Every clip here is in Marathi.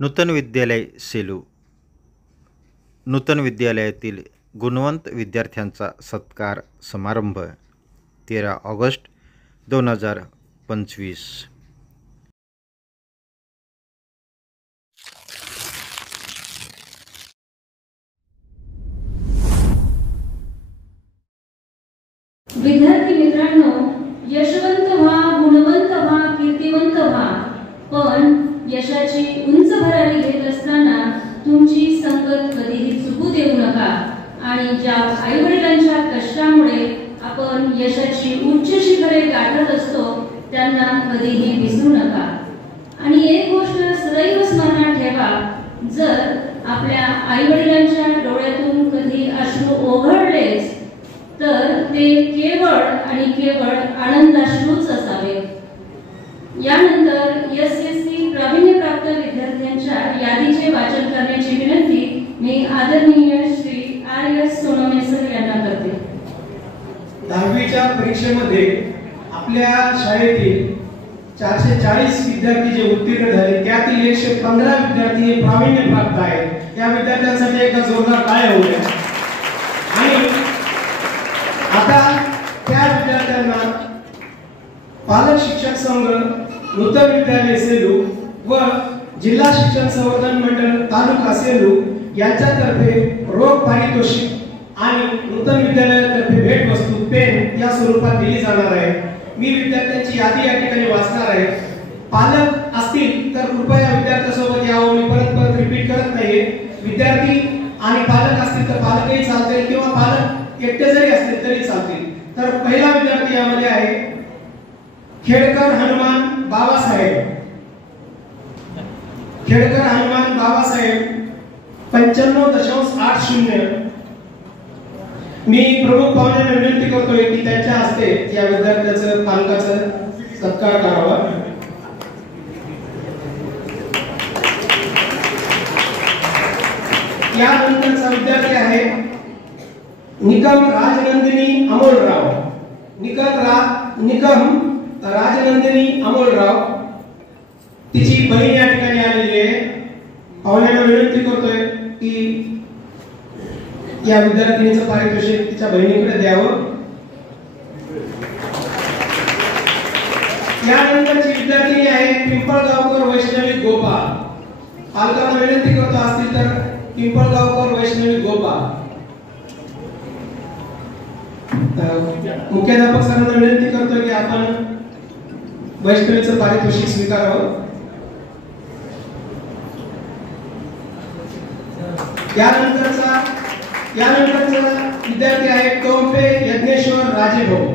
नूतन विद्यालय सेलू नूतन विद्यालयातील गुणवंत विद्यार्थ्यांचा सत्कार समारंभ 13 ऑगस्ट 2025। विद्यार्थी मित्रांनो, यशवंत व्हा, गुणवंत व्हा, कीर्तिवंत व्हा, पण यशाची उंच भरारी घेत असताना तुमची संगत कधीही चुकू देऊ नका आणि ज्या आईवडिलांच्या कष्टामुळे आपण यशाची उच्च शिखरे गाठत असतो त्यांना कधीही विसरू नका। आणि एक गोष्ट सदैव स्मरणात ठेवा, जर आपल्या आईवडिलांच्या डोळ्यातून कधी अश्रू ओघळलेच तर ते केवळ आणि केवळ आनंदाश्रूच असावे। यानंतर एसएससी प्रावीण्यप्राप्त विद्यार्थ्यांच्या यादीचे वाचन करण्याची विनंती मी आदरणीय श्री आर.एस. सोनवणे सर यांना करते। 10वीच्या परीक्षेमध्ये आपल्या शाळेतील 440 विद्यार्थी जे उत्तीर्ण झाले त्यातील 115 विद्यार्थी हे प्रावीण्य प्राप्त आहेत। या विद्यार्थ्यांसाठी एकदा जोरदार टाळ्या होऊ द्या। आणि आता त्या विद्यार्थ्यांना पालक शिक्षक संघ, नूतन विद्यालय सेलू व जिल्हा शिक्षण संवर्धन मंडळ तालुका सेलू यांच्यातर्फे रोख पारितोषिक आणि नूतन विद्यालयातर्फे भेटवस्तू पेन या स्वरूपात दिली जाणार आहे। मी विद्यार्थ्यांची यादी या ठिकाणी वाचणार आहे। पालक असतील तर कृपया विद्यार्थ्यांसोबत यावं। मी परत रिपीट करत नाहीये। विद्यार्थी आणि पालक असतील तर पालकही चालतील किंवा पालक एकटे जरी असतील तरी चालतील। तर पहिला विद्यार्थी यामध्ये आहे खेडकर हनुमान बाबासाहेब। खेडकर हनुमान बाबासाहेब 95.80। मी प्रमुख पाहुण्यांना विनंती करतोय की त्यांच्या हस्ते या विद्यार्थ्याचं पालकाचं सत्कार करावा। यानंतरचा विद्यार्थी आहे निकम राजनंदिनी अमोलराव। निकम राजनंदिनी अमोलराव, तिची बहीण या ठिकाणी आलेली आहे। पाहुण्यांना विनंती करतोय की या विद्यार्थिनीचं पारितोषिक तिच्या बहिणीकडे द्यावं। यानंतरची विद्यार्थिनी आहे पिंपळगावकर वैष्णवी गोपाळ। पालकांना विनंती करतो असतील तर पिंपळगावकर वैष्णवी गोपाळ। मुख्याध्यापक सरांना विनंती करतो की आपण वैष्णवीचं पारितोषिक स्वीकारावं। यानंतरचा विद्यार्थी आहे टोंपे यज्ञेश्वर राजेभाऊ।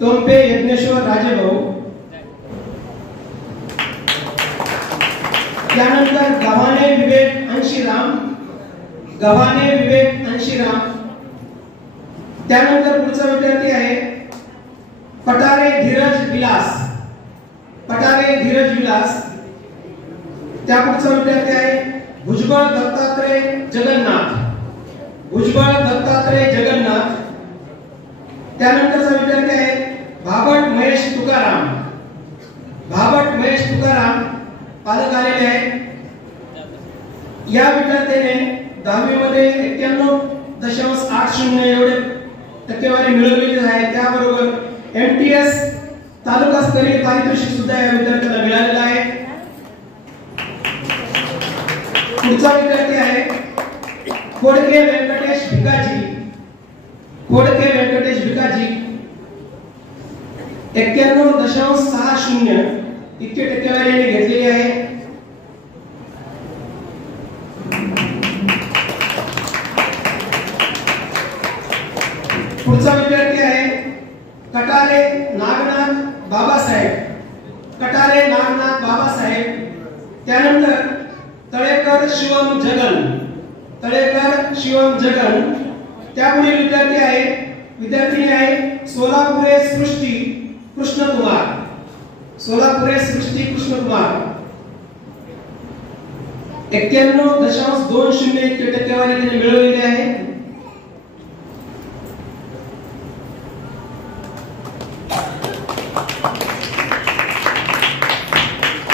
टोंपे यज्ञेश्वर राजेभाऊ। यानंतर गव्हाणे विवेक अंशीराम। त्यानंतर पुढचा विद्यार्थी आहे पटारे धीरज विलास। त्या पुढचा विद्यार्थी आहे भुजबळ दत्तात्रय जगन्नाथ। त्यानंतरचा विद्यार्थी आहे भाबट महेश तुकाराम। पालक आलेले आहेत। या विद्यार्थ्याने 10वी मध्ये 91.80 एवढे टक्केवारी मिळवलेली आहे। त्याबरोबर एमटीएस तालुकास्तरीय पारितोषिक सुद्धा या विद्यार्थ्याला मिळालेलं आहे। पुढचा विद्यार्थी आहे खोडके व्यंकटेश भिकाजी। 91.60 इतकी टक्केवारी यांनी घेतलेली आहे। पुढचा विद्यार्थी आहे कटारे नागनाथ बाबासाहेब। त्यानंतर तळेकर शिवम जगन। त्यापुढील विद्यार्थी आहे सोलापुरे सृष्टी कृष्णकुमार। 91.20 इतकी टक्केवारी त्यांनी मिळवलेली आहे।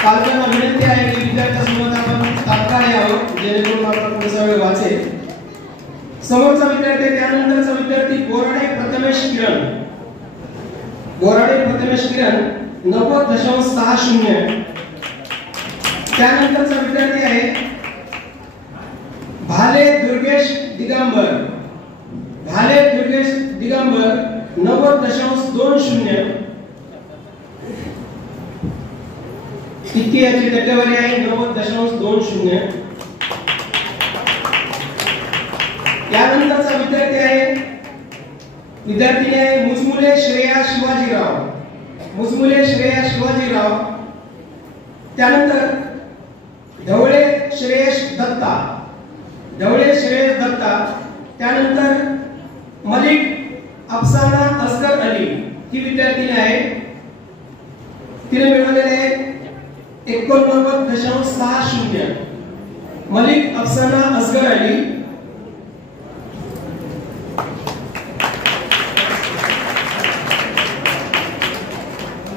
पालकांना विनंती आहे की विद्यार्थ्यांसोबत आपण तात्काळ यावं जेणेकरून आपला पुढचा वेळ वाचेल. समोरचा विद्यार्थी त्यानंतरचा विद्यार्थी बोराडे प्रथमेश किरण. बोराडे प्रथमेश किरण 90.60. त्यानंतरचा विद्यार्थी आहे भाले दुर्गेश दिगंबर. भाले दुर्गेश दिगंबर 90.20. इतकी याची टक्केवारी आहे 90.20. यानंतरचा विद्यार्थी आहे विद्यार्थिनी आहे मुजमुले श्रेया शिवाजीराव. मुजमुले श्रेया शिवाजीराव. त्यानंतर ढवळे श्रेयश दत्ता. ढवळे श्रेयश दत्ता. त्यानंतर मलिक अफसाना असगर अली ही विद्यार्थिनी आहे. तिने मिळवलेले आहे 89.60. मलिक अफसाना असगर अली.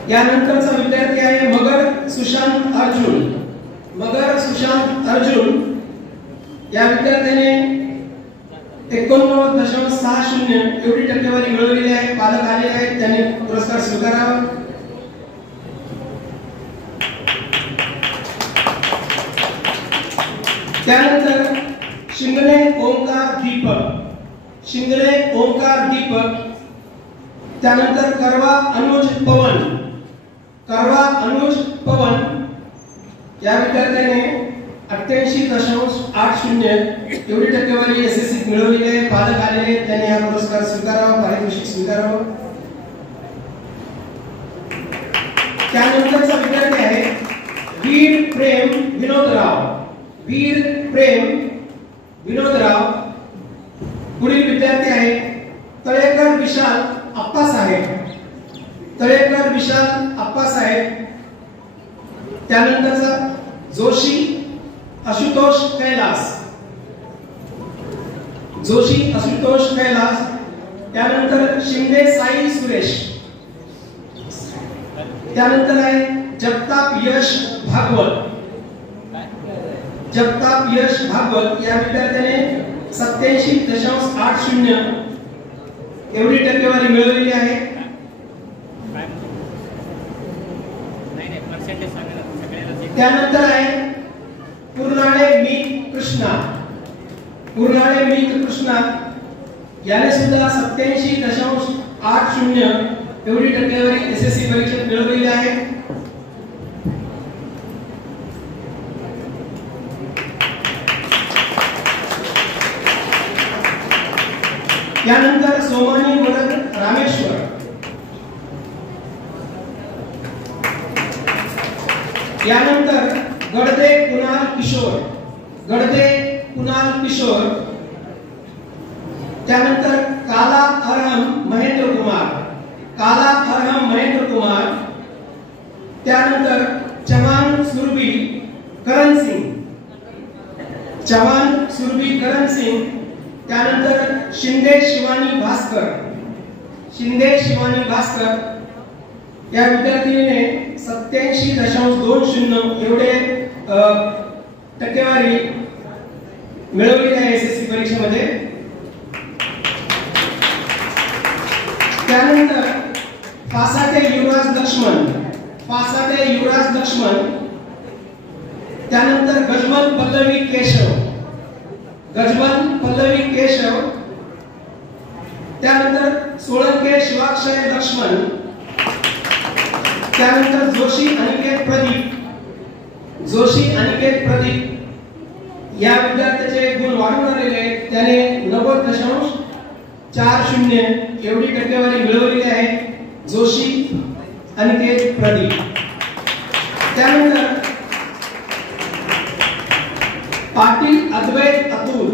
यानंतरचा विद्यार्थी आहे मगर सुशांत अर्जुन. मगर सुशांत अर्जुन या विद्यार्थ्याने 89.60 एवढी टक्केवारी मिळवलेली आहे. पालक आले आहेत, त्यांनी पुरस्कार स्वीकारावा. त्यानंतर शिंगणे ओंकार दीपक. शिंगणे ओंकार दीपक. त्यानंतर करवा अनुज पवन. करवा अनुज पवन या विद्यार्थ्याने 88.80 एवढी टक्केवारी एसएससीत मिळवलेली आहे. पालक आलेले आहेत, त्यांनी हा पुरस्कार स्वीकारावा, पारितोषिक स्वीकारावं. त्यानंतरचा विद्यार्थी आहे वीर प्रेम विनोदराव. वीर प्रेम विनोदराव. पुढील विद्यार्थी आहे तळेकर विशाल आप्पासाहेब. तळेकर विशाल आप्पासाहेब. त्यानंतरचा जोशी आशुतोष कैलास. जोशी आशुतोष कैलास. त्यानंतर शिंदे साई सुरेश. त्यानंतर आहे जगताप यश भागवत. जगताप यश भागवत या विद्यार्थ्याने 87.80 एवढी टक्केवारी मिळवलेली आहे. त्यानंतर आहे पूर्णाळे मीत कृष्णा. पूर्णाळे मीत कृष्णा याने सुद्धा 87.80 एवढी टक्केवारी एसएससी परीक्षेत मिळवलेली आहे. यानंतर सोमानी वरद रामेश्वर. यानंतर गडदे कुणाल किशोर. गडदे कुणाल किशोर. त्यानंतर काला अरहम महेंद्र कुमार. काला अरहम महेंद्र कुमार. त्यानंतर चव्हाण सुरभी करण सिंग. चव्हाण सुरभी करण सिंग. त्यानंतर शिंदे शिवानी भास्कर. शिंदे शिवानी भास्कर या विद्यार्थिनीने 87.20 एवढे टक्केवारी मिळवलेली आहे एसएससी परीक्षेमध्ये. त्यानंतर फासाटे युवराज लक्ष्मण. फासाटे युवराज लक्ष्मण. त्यानंतर गजबन पल्लवी केशव. गजबन पल्लवी केशव. त्यानंतर सोळंके शिवाक्षय लक्ष्मण. त्यानंतर जोशी अनिकेत प्रदीप. जोशी अनिकेत प्रदीप या विद्यार्थ्याचे गुण वाढून आलेले आहेत. त्याने 90.40 एवढी टक्केवारी मिळवलेली आहे. जोशी अनिकेत प्रदीप. त्यानंतर पाटील अद्वैत अतुल.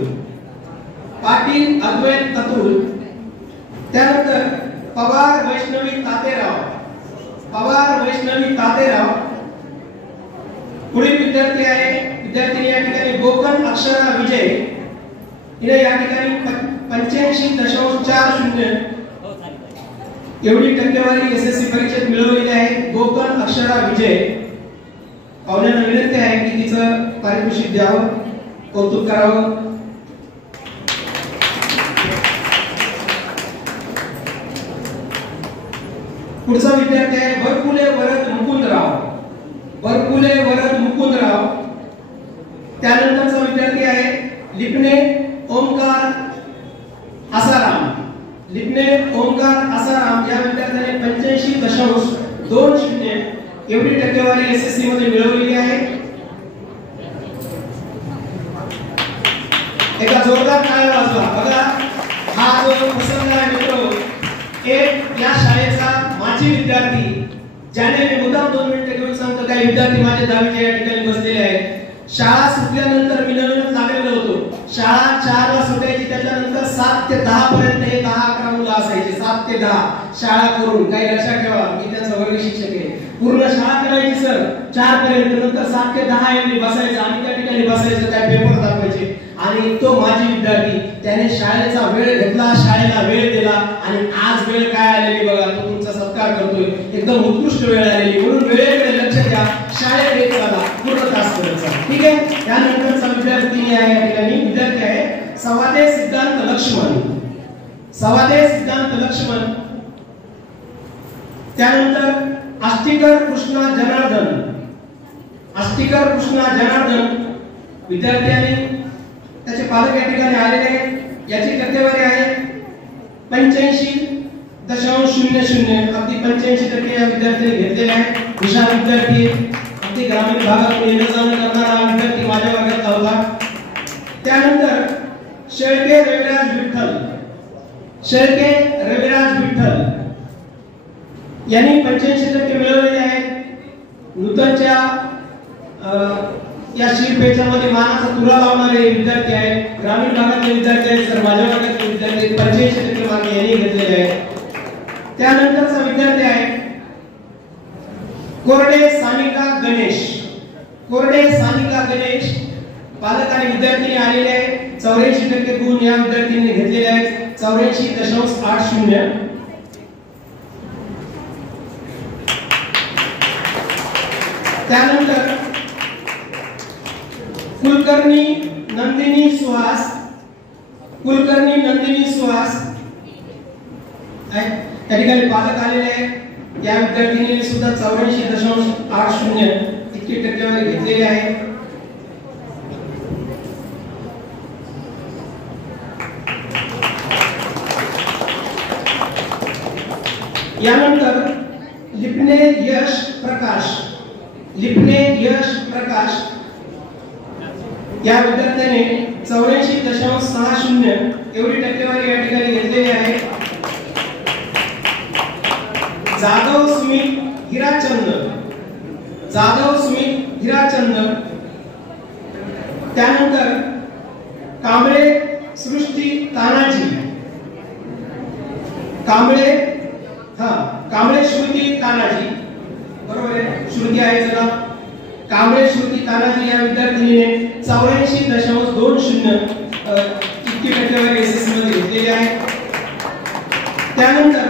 पाटील अद्वैत अतुल. त्यानंतर पवार वैष्णवी तातेराव. पवार वैष्णवी तातेराव. पुढील विद्यार्थी आहे विद्यार्थिनी या ठिकाणी गोकर्ण अक्षरा विजय. हिने या ठिकाणी 85.40 एवढी टक्केवारी एसएससी परीक्षेत मिळवलेली आहे. गोकर्ण अक्षरा विजय. पाहुण्यांना विनंती आहे की तिचं पारितोषिक द्यावं, कौतुक करावं. पुढचा विद्यार्थी आहे बरकुले वरद मुकुंदराव. बरकुले वरद मुकुंदराव. त्यानंतरचा विद्यार्थी आहे लिपणे ओमकार आसाराम. लिपणे ओमकार आसाराम या विद्यार्थ्याने 85.20 एवढी टक्केवारी एसएससी मध्ये मिळवलेली आहे. एका जोरदार टाळ्या वाजवा. बघा हा जो प्रसंग आहे मित्र, एक या शाळेचा माजी विद्यार्थी, ज्याने मी मुद्दाम 2 मिनिटं घेऊन सांगतो, काही विद्यार्थी माझे 10वीचे या ठिकाणी बसलेले आहेत. शाळा सुटल्यानंतर मी नवीनच लागलेलो होतो. शाळा 4 ला सुटायची, त्याच्यानंतर 7 ते 10 पर्यंत हे 10-11 मुलं असायचे. 7 ते 10 शाळा करून, काही लक्षात ठेवा मी त्यांचा वर्ग शिक्षक आहे. पूर्ण शाळा करायची सर 4 पर्यंत, नंतर 7 ते 10 यांनी बसायचं आणि त्या ठिकाणी बसायचं, काय पेपर दाखवायचे. आणि तो माजी विद्यार्थी, त्याने शाळेचा वेळ घेतला, शाळेला वेळ दिला आणि आज वेळ काय आलेली बघा, तो तुमचा सत्कार करतोय. एकदम उत्कृष्ट वेळ आलेली, म्हणून वेळेकडे लक्ष द्या. शाळेत एक चला पूर्ण तास करायचा, ठीक आहे. त्यानंतरचा विद्यार्थी आहे या ठिकाणी विद्यार्थी आहे सवादे सिद्धांत लक्ष्मण. सवादे सिद्धांत लक्ष्मण. त्यानंतर आष्टीकर कृष्णा जनार्दन. आष्टीकर कृष्णा जनार्दन विद्यार्थ्यांनी, त्याचे पालक या ठिकाणी आलेले आहेत. याची टक्केवारी आहे 85.00. अगदी 85% या विद्यार्थ्यांनी घेतलेले आहे. हुशार विद्यार्थी, अगदी ग्रामीण भागातून येणं जाणं करणारा विद्यार्थी माझ्या वर्गात होता. त्यानंतर शेळके रविराज विठ्ठल. शेळके रविराज विठ्ठल यांनी 85% मिळवलेले आहेत. नूतनच्या या शीरपेचामध्ये मानाचा तुरा लावणारे विद्यार्थी आहेत. ग्रामीण भागातले विद्यार्थी आहेत, तर माझ्या वर्गातले विद्यार्थी 85% मार्क यांनी घेतलेले आहेत. त्यानंतरचा विद्यार्थी आहे कोरडे सानिका गणेश. कोरडे सानिका गणेश. पालक आणि विद्यार्थी आलेले आहेत. 84% गुण या विद्यार्थ्यांनी घेतलेले आहेत. 84.80. त्यानंतर कुलकर्णी नंदिनी सुहास. कुलकर्णी नंदिनी सुहास त्या ठिकाणी पालक आलेले आहेत. या विद्यार्थिनीने सुद्धा 84.80 इतकी टक्केवारी घेतलेली आहे. यानंतर लिपणे यश प्रकाश. लिपणे यश प्रकाश या विद्यार्थ्याने 84.60 एवढी टक्केवारी या ठिकाणी घेतलेली आहे. जाधव सुमित हिराचंद. जाधव सुमित हिराचंद. त्यानंतर कांबळे सृष्टी तानाजी. कांबळे श्रुती तानाजी, बरोबर आहे, श्रुती आहे जरा. कांबळे श्रुती तानाजी या विद्यार्थिनीने 84.20 इतकी टक्केवारी एसएससी मध्ये घेतलेली आहे. त्यानंतर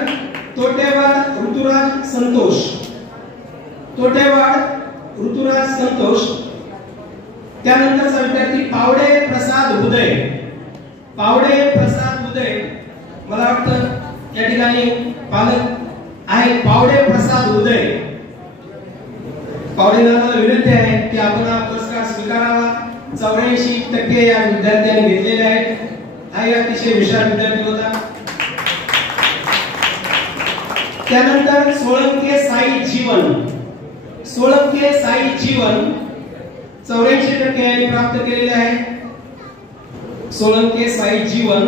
तोटेवाड ऋतुराज संतोष. तोटेवाड ऋतुराज संतोष. त्यानंतरचा विद्यार्थी पावडे प्रसाद उदय. पावडे प्रसाद उदय. मला वाटतं या ठिकाणी पालक आहे पावडे प्रसाद उदय. पावडेदारांना विनंती आहे की आपण हा पुरस्कार स्वीकारावा. 84% या विद्यार्थ्यांनी घेतलेले आहेत. हा अतिशय हुशार विद्यार्थी होता. त्यानंतर सोळंके साई जीवन. सोळंके साई जीवन 84% यांनी प्राप्त केलेले आहे. सोळंके साई जीवन.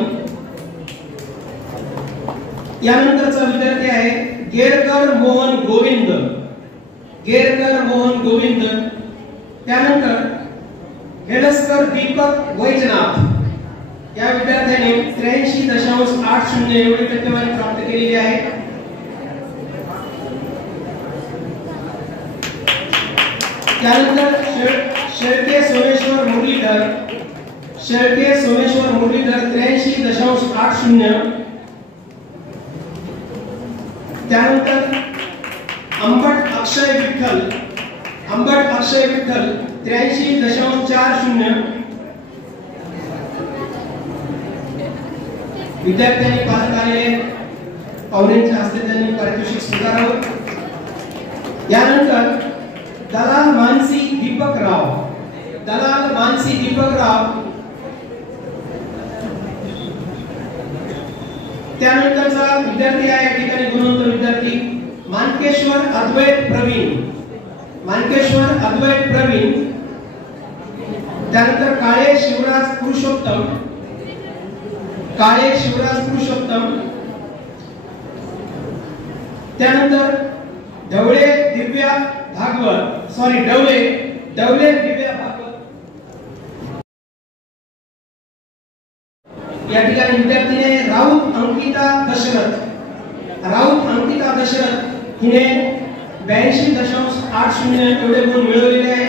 यानंतरचा विद्यार्थी आहे गेरकर मोहन गोविंद. गेरकर मोहन गोविंद. त्यानंतर हेडस्कर दीपक वैजनाथ या विद्यार्थ्याने 83.80 एवढी टक्केवारी प्राप्त केलेली आहे. त्यानंतर शेळके सोमेश्वर मुरलीधर. शेळके सोमेश्वर मुरलीधर 83.80. त्यानंतर अंबट अक्षय विठ्ठल. अंबट अक्षय विठ्ठल 83.40. विद्यार्थ्यांनी पालक आलेले पाहुण्यांच्या हस्ते त्यांनी पारितोषिक स्वीकारावं. यानंतर दलाल मानसी दीपक राव, दलाल मानसी दीपक राव. त्यानंतरचा विद्यार्थी आहे या ठिकाणी गुणवंत विद्यार्थी मानकेश्वर अद्वैत प्रवीण, मानकेश्वर अद्वैत प्रवीण. त्यानंतर काळे शिवराज पुरुषोत्तम, काळे शिवराज पुरुषोत्तम. त्यानंतर ढवळे दिव्या भागवत, सॉरी ढवळे दिव्या भागवत. या ठिकाणी विद्यार्थीने राऊत अंकिता दशरथ, राऊत अंकिता दशरथ हिने 82.80 एवढे गुण मिळवलेले आहे.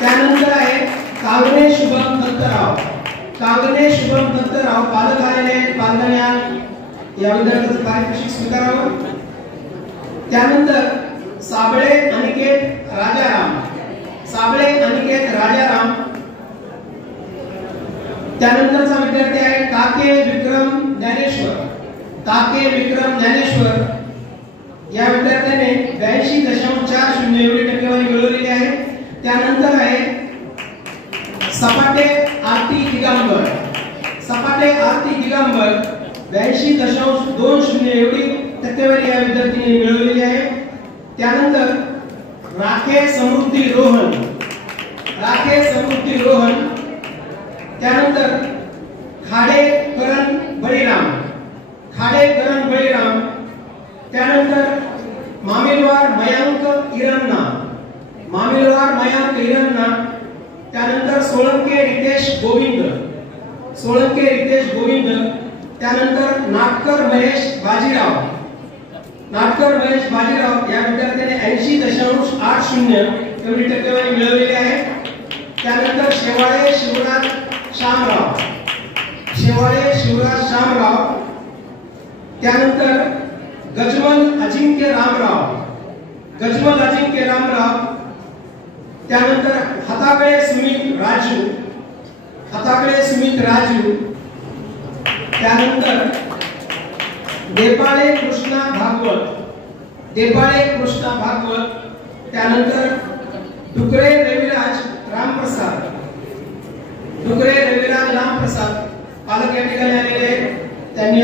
त्यानंतर आहे कागणे शुभम दत्तराव, कागणे शुभम दत्तराव. पालक आलेले पालकांनी या विद्यार्थ्याचं पारितोषिक स्वीकारावं. त्यानंतर साबळे अनिकेत राजाराम, साबळे अनिकेत राजाराम. त्यानंतरचा विद्यार्थी आहे काके विक्रम ज्ञानेश्वर, काके विक्रम ज्ञानेश्वर. या विद्यार्थ्याने 82.40 एवढी टक्केवारी मिळवलेली आहे. त्यानंतर आहे सपाटे आरती दिगंबर, सपाटे आरती दिगंबर 82.20 एवढी टक्केवारी या विद्यार्थ्यांनी मिळवलेली आहे. त्यानंतर राखे समृद्धी रोहन, राखे समृद्धी रोहन. त्यानंतर खाडेकरण बळीराम, खाडेकरण बळीराम. त्यानंतर मामिलवार मयांक इरन्ना, मामिलवार मयांक इरन्ना. त्यानंतर सोळंके रितेश गोविंद, सोळंके रितेश गोविंद. त्यानंतर नाटकर महेश बाजीराव, नाटकर महेश बाजीराव. या विद्यार्थ्याने 80.80 एवढी टक्केवारी मिळवलेली आहे. त्यानंतर शेवाळे शिवराज शामराव, शेवाळे शिवराज शामराव. त्यानंतर गजमल अजिंक्य रामराव, गजमल अजिंक्य रामराव. त्यानंतर हाताकडे सुमित राजू, हाताकडे सुमित राजू. त्यानंतर देपाळे कृष्णा भागवत, देपाळे कृष्णा भागवत. त्यानंतर डुकरे रविराज रामप्रसाद, डुकरे रविराज रामप्रसाद. पालक या ठिकाणी आलेले त्यांनी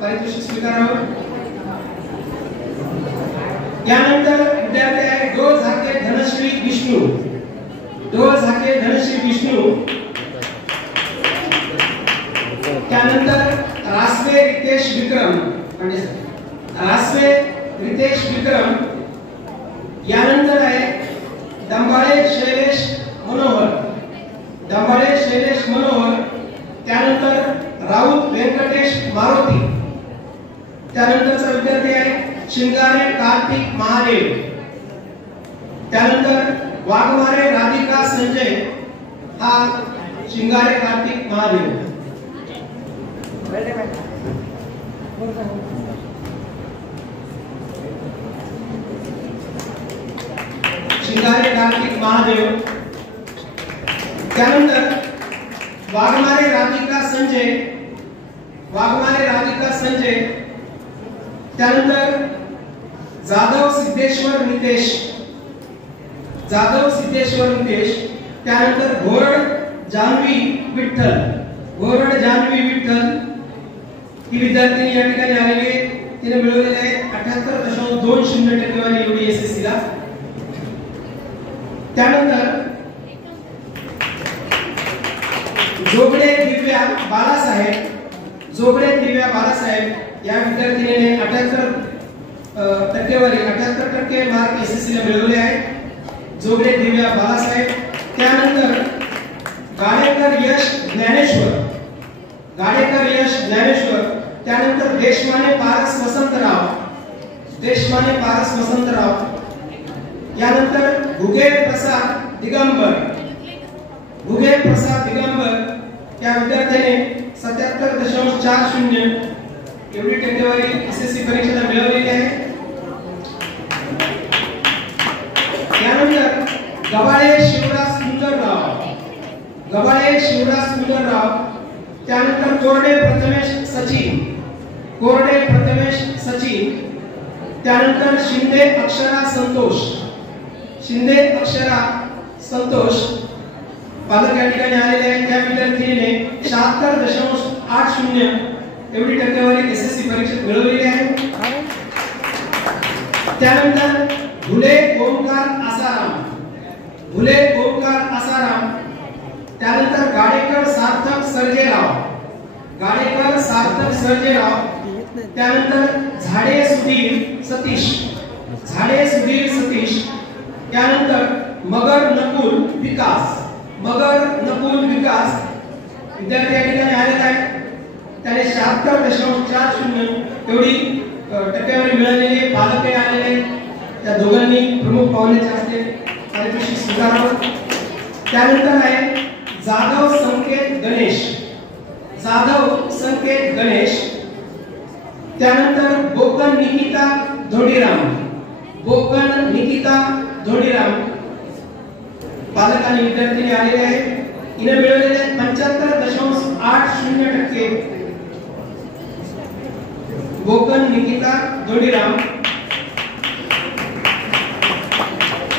पारितोषिक स्वीकारावं. यानंतर विद्यार्थी आहे डोळ झाके धनश्री विष्णू, डोळ झाके धनश्री विष्णू. त्यानंतर रासवे रितेश विक्रम, रासवे रितेश विक्रम. यानंतर आहे दंबाळे शैलेश मनोहर, दंबाळे शैलेश मनोहर. त्यानंतर राऊत व्यंकटेश मारुती. त्यानंतरचा विद्यार्थी आहे शिंगारे कार्तिक महादेव. त्यानंतर वाघमारे राधिका संजय, हा शिंगारे कार्तिक महादेव. शिंगारे कार्तिक महादेव. त्यानंतर वाघमारे राधिका संजय, वाघमारे राधिका संजय. त्यानंतर जाधव सिद्धेश्वर नितेश, जाधव सिद्धेश्वर नितेश. त्यानंतर घोरड जान्हवी विठ्ठल, घोरड जान्हवी विठ्ठल. ही विद्यार्थिनी या ठिकाणी आलेली आहे. तिने मिळवलेले आहे 78.20 टक्केवारी एवढी एसएससी ला. त्यानंतर जोगडे दिव्या बालासाहेब, जोगडे दिव्या बालासाहेब या विद्यार्थिनीने 78 टक्केवारी 78% मार्क एसएससी ला मिळवले आहेत. जोगडे दिव्या बालासाहेब. त्यानंतर गाडेकर यश ज्ञानेश्वर, गाडेकर यश ज्ञानेश्वर. त्यानंतर देशमाने पारस वसंतराव, देशमाने पारस वसंतराव. यानंतर घुगे प्रसाद दिगंबर, घुगे प्रसाद दिगंबर. या विद्यार्थ्याने 77.40 एवढी टक्केवारी एसएससी परीक्षेला मिळवलेली आहे. त्यानंतर गबाळे शिवराज सुंदरराव, गबाळे शिवराज सुंदरराव. त्यानंतर कोरडे प्रथमेश सचिन, कोरडे प्रथमेश सचिन. त्यानंतर शिंदे अक्षरा संतोष, शिंदे अक्षरा संतोष. पालक या ठिकाणी आलेले आहेत. त्या विद्यार्थिनीने 76.80 एवढी टक्केवारी एसएससी परीक्षेत मिळवलेली आहे. त्यानंतर भुले ओमकार आसाराम, भुले ओमकार आसाराम. त्यानंतर गाडेकर सार्थक सर्जेराव, गाडेकर सार्थक सर्जेराव. त्यानंतर झाडे सुधीर सतीश, झाडे सुधीर सतीश. त्यानंतर मगर नकुल विकास, मगर नकुल विकास. विद्यार्थी या ठिकाणी आलेला आहे. त्याने 76.40 एवढी टक्केवारी मिळालेली आहे. पालक आलेले. त्या दोघांनी प्रमुख पाहुण्याचे असते कार्यक्रमाशी स्वीकारावं. त्यानंतर आहे जाधव संकेत गणेश, जाधव संकेत गणेश. त्यानंतर बोकन निकिता धोडीराम, बोकन निकिता धोडीराम. पालक आणि विद्यार्थी आलेले आहेत. हिने मिळवलेले 75.80%. बोकन निकिता धोडीराम.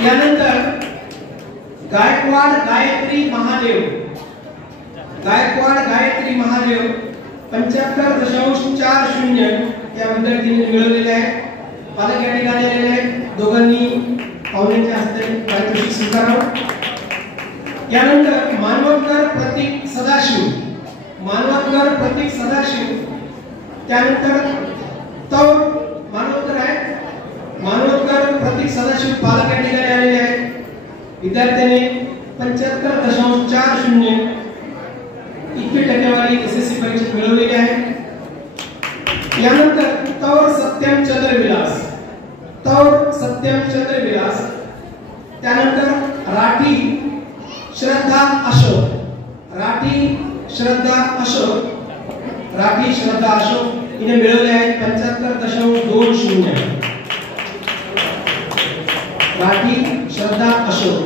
यानंतर गायकवाड गायत्री महादेव, गायकवाड गायत्री महादेव 75.40 या विद्यार्थ्यांनी मिळवलेले आहे. पालक या ठिकाणी आलेले आहेत. दोघांनी पाहुण्यांच्या हस्ते कार्यक्रम स्वीकारावा. यानंतर मानवतकर प्रतीक सदाशिव, मानवतकर प्रतीक सदाशिव. त्यानंतर तौर मानवतकर आहे, मानवतकर प्रतीक सदाशिव. पालक या ठिकाणी आलेले आहेत. विद्यार्थ्यांनी 75.40 इतकी टक्केवारी एसएससी परीक्षेत मिळवलेली आहे. यानंतर तौर सत्यम चंद्रविलास, तौर सत्यम चंद्रविलास. त्यानंतर राठी श्रद्धा अशोक, राठी श्रद्धा अशोक, राठी श्रद्धा अशोक. हिने मिळवले आहेत 75.20. राठी श्रद्धा अशोक.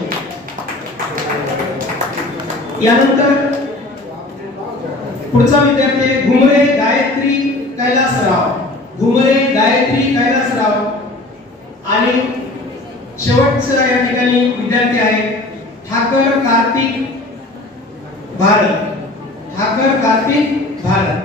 यानंतर पुढचा विद्यार्थी घुमरे गायत्री कैलासराव, घुमरे गायत्री कैलासराव. आणि शेवटचा या ठिकाणी विद्यार्थी आहे ठाकर कार्तिक भारत, ठाकर कार्तिक भारत.